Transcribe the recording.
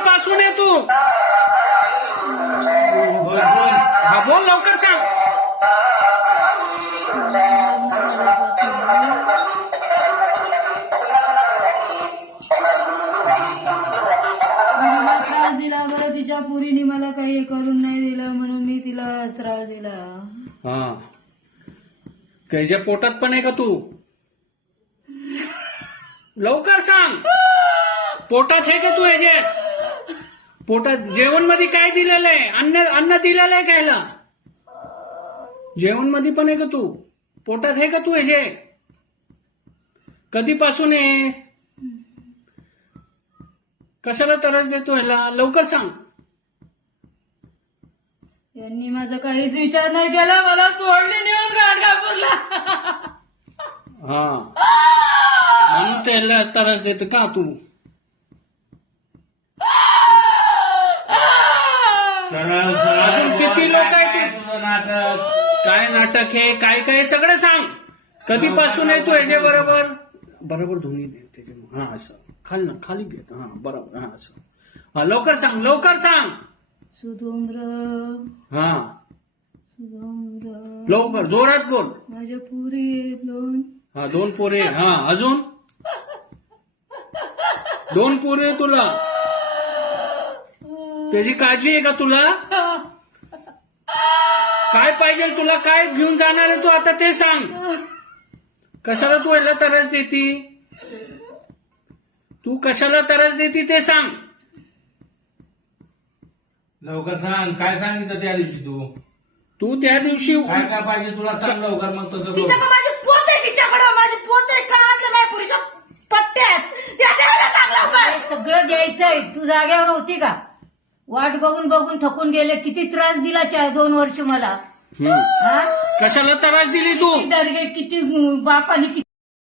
कधीपासून आहे तू? हा बोल लवकर सांग. मला त्रास दिला बरं, तिच्या पुरीने मला काही करून नाही दिलं म्हणून मी तिला त्रास दिला. हा त्याच्या पोटात पण आहे का तू? लवकर सांग. पोटात आहे का तू? ह्याच्या पोटात जेवण मध्ये काय दिलेलं आहे? अन्न दिलेलं आहे कायला? जेवण मध्ये पण आहे का तू? पोटात आहे का तू? ह्याचे कधीपासून आहे? कशाला त्रास देतो ह्याला? लवकर सांग. यांनी माझा काहीच विचार नाही केला, मला सोडले नेऊन गाणगापूरला. हा म्हणून त्याला त्रास देतो का तू? अजून किती लोक आहेत? नाटक काय नाटक आहे? काय काय सगळं सांग. कधीपासून आहे तू ह्याच्या बरोबर? बरोबर धुनी दे त्याच्या. हा असं खाली घेतो. हा बरोबर. हा असं. हा लवकर सांग, लवकर सांग. सुधुम्र हा सुधुम्र लवकर जोरात बोल. माझ्या पुरी दोन. हा 2 पोरे. हा अजून 2 पोरे तुला? त्याची काळजी आहे का तुला? काय पाहिजे तुला? काय घेऊन जाणार आहे तू आता ते सांग. कशाला तू याला त्रास देती? तू कशाला त्रास देती ते सांग. लवकर सांग. काय सांगितलं त्या दिवशी तू त्या दिवशी काय काय पाहिजे तुला? सांग लवकर, मग तसं करू. तिच्याकडे माझी पोत आहे, तिच्याकडे माझी पोत आहे, कानातल्या माझ्या पुरीच्या पट्ट्या आहेत, त्या द्यायला सांग लवकर. सगळं द्यायचंय. तू जागेवर होती का? वाट बघून बघून थकून गेले. किती त्रास दिला 2 वर्ष मला. हा? कशाला त्रास दिली तू? किती दर्गे, किती बापाने